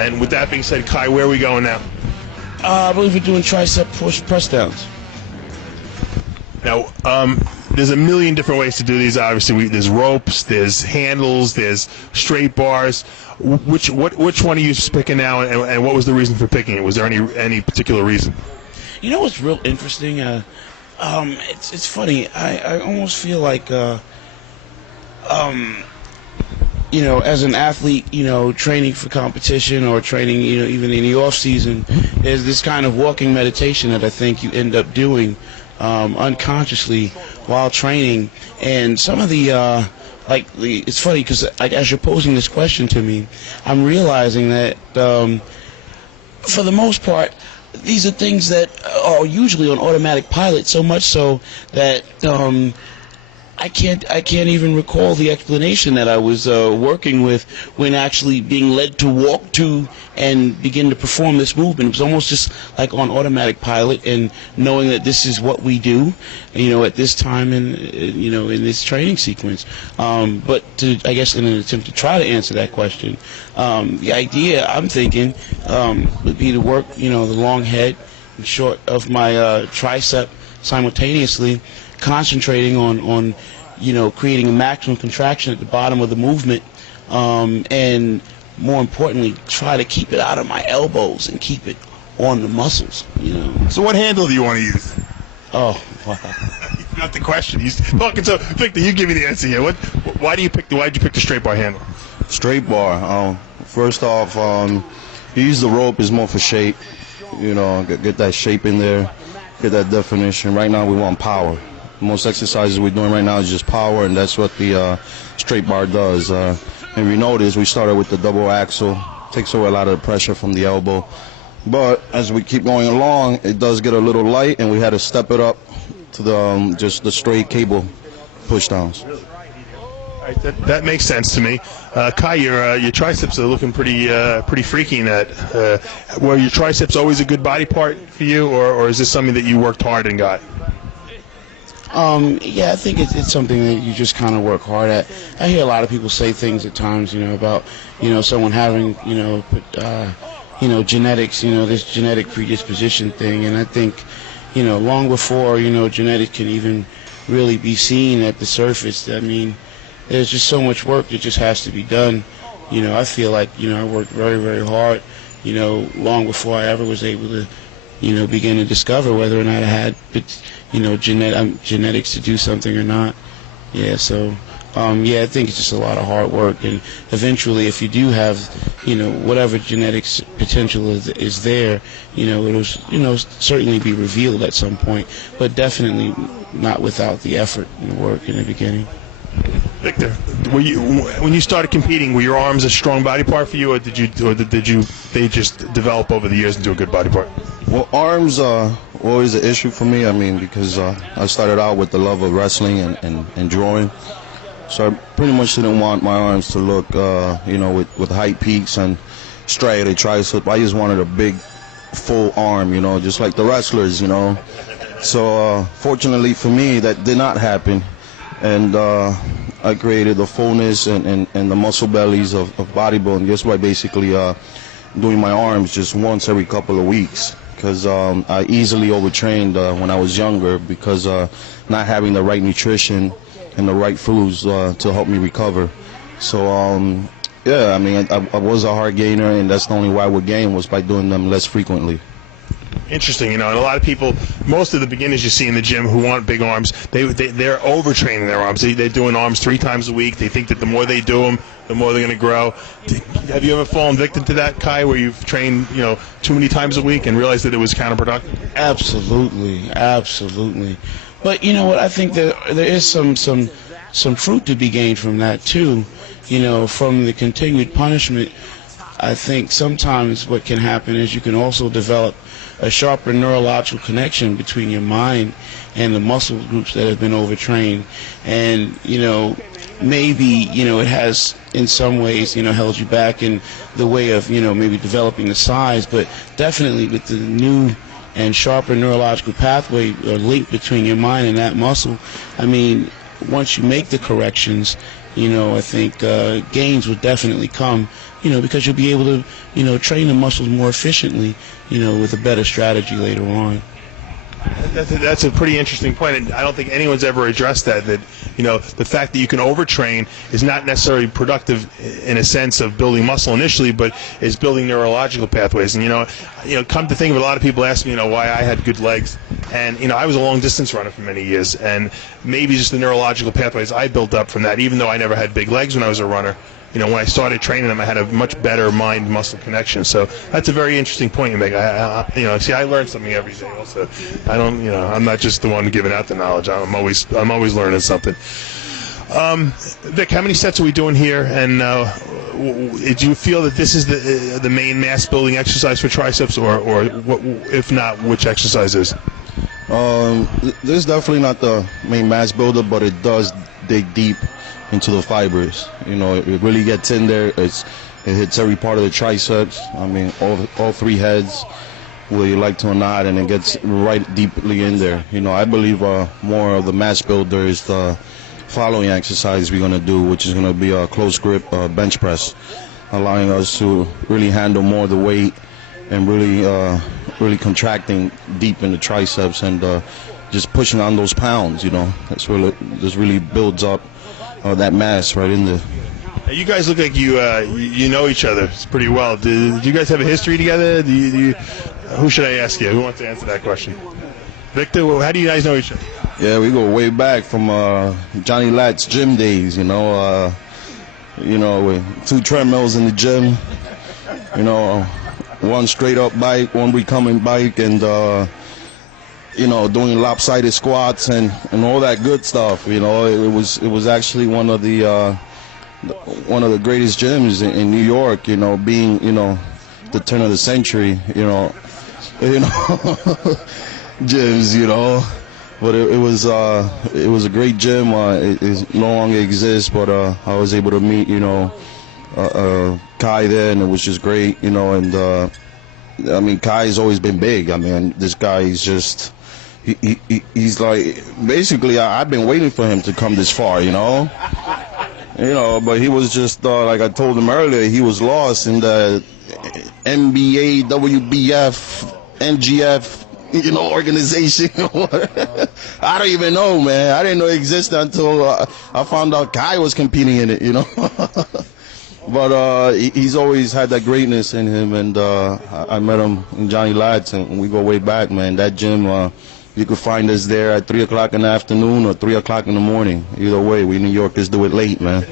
And with that being said, Kai, where are we going now? I believe we're doing tricep push press downs. Now, there's a million different ways to do these. Obviously, there's ropes, there's handles, there's straight bars. Which one are you picking now, and what was the reason for picking it? Was there any particular reason? You know what's real interesting? It's funny. I almost feel like, as an athlete, training for competition or training, even in the off season, there's this kind of walking meditation that I think you end up doing unconsciously while training. And some of the it's funny because as you're posing this question to me, I'm realizing that for the most part, these are things that are usually on automatic pilot, so much so that I can't even recall the explanation that I was working with when actually being led to walk to and begin to perform this movement. It was almost just like on automatic pilot, and knowing that this is what we do, at this time in this training sequence. But I guess in an attempt to try to answer that question, the idea I'm thinking would be to work, the long head and short of my tricep simultaneously, concentrating on creating a maximum contraction at the bottom of the movement, and more importantly, try to keep it out of my elbows and keep it on the muscles. So what handle do you want to use? Oh, wow. Not the question. He's talking. So, Victor, you give me the answer here. Why did you pick the straight bar handle? Straight bar. First off, you use the rope is more for shape. Get that shape in there, get that definition. Right now, we want power. Most exercises we're doing right now is just power, and that's what the straight bar does. And we notice we started with the double axle, takes away a lot of the pressure from the elbow. But as we keep going along, it does get a little light, and we had to step it up to the just the straight cable push downs. All right, that makes sense to me. Kai, your triceps are looking pretty freaky in that. Were your triceps always a good body part for you, or is this something that you worked hard and got? Yeah, I think it's something that you just kind of work hard at. I hear a lot of people say things at times, about, someone having, genetics, this genetic predisposition thing. And I think, long before, genetics can even really be seen at the surface, I mean, there's just so much work that just has to be done. I feel like, I worked very, very hard, long before I ever was able to, begin to discover whether or not I had, genetics to do something or not. Yeah, so, I think it's just a lot of hard work. And eventually, if you do have, whatever genetics potential is there, it'll, certainly be revealed at some point, but definitely not without the effort and the work in the beginning. Victor, when you started competing, were your arms a strong body part for you, or did they just develop over the years into a good body part? Well, arms are always an issue for me. I mean, because I started out with the love of wrestling and drawing, so I pretty much didn't want my arms to look, with height peaks and striated tricep. I just wanted a big, full arm, just like the wrestlers, So fortunately for me, that did not happen. And I created the fullness and the muscle bellies of bodybuilding just by basically doing my arms just once every couple of weeks, because I easily overtrained when I was younger because not having the right nutrition and the right foods to help me recover. So I mean, I was a hard gainer, and that's the only way I would gain was by doing them less frequently. Interesting, and a lot of people, most of the beginners you see in the gym who want big arms, they're overtraining their arms. They're doing arms 3 times a week. They think that the more they do them, the more they're going to grow. Have you ever fallen victim to that, Kai, where you've trained, too many times a week and realized that it was counterproductive? Absolutely. But you know what? I think there is some fruit to be gained from that too. From the continued punishment, I think sometimes what can happen is you can also develop a sharper neurological connection between your mind and the muscle groups that have been overtrained. And, maybe, it has in some ways, held you back in the way of, maybe developing the size, but definitely with the new and sharper neurological pathway or link between your mind and that muscle, I mean, once you make the corrections, I think gains would definitely come because you'll be able to, train the muscles more efficiently, with a better strategy later on. That's a pretty interesting point, and I don't think anyone's ever addressed that the fact that you can overtrain is not necessarily productive in a sense of building muscle initially, but is building neurological pathways. And come to think of it, a lot of people ask me why I had good legs, and I was a long distance runner for many years, and maybe just the neurological pathways I built up from that, even though I never had big legs when I was a runner. When I started training them, I had a much better mind-muscle connection. So that's a very interesting point you make. I learn something every day. Also, I'm not just the one giving out the knowledge. I'm always learning something. Vic, how many sets are we doing here? And do you feel that this is the main mass-building exercise for triceps, or what, if not, which exercise is? This is definitely not the main mass builder, but it does dig deep into the fibers. It really gets in there. It hits every part of the triceps. I mean, all three heads, whether you like to or not, and it gets right deeply in there. I believe more of the mass builder is the following exercise we're going to do, which is going to be a close grip bench press, allowing us to really handle more of the weight and really contracting deep in the triceps and just pushing on those pounds. This really builds up that mass right in there. You guys look like you know each other pretty well. Do you guys have a history together? Who should I ask you? Who wants to answer that question? Victor, how do you guys know each other? Yeah, we go way back from Johnny Lat's gym days. With 2 treadmills in the gym. One straight up bike, one recoming bike, and doing lopsided squats and all that good stuff. It was actually one of the greatest gyms in New York. Being the turn of the century. Gyms. But it was a great gym. It no longer exists, but I was able to meet Kai there, and it was just great. And Kai's always been big. This guy is just. He's like, basically, I've been waiting for him to come this far, but he was just, like I told him earlier, he was lost in the NBA, WBF, NGF, organization. I don't even know, man. I didn't know it existed until I found out Kai was competing in it, But he's always had that greatness in him, and I met him in Johnny Lat's, and we go way back, man. That gym, you could find us there at 3 o'clock in the afternoon or 3 o'clock in the morning. Either way, we New Yorkers do it late, man.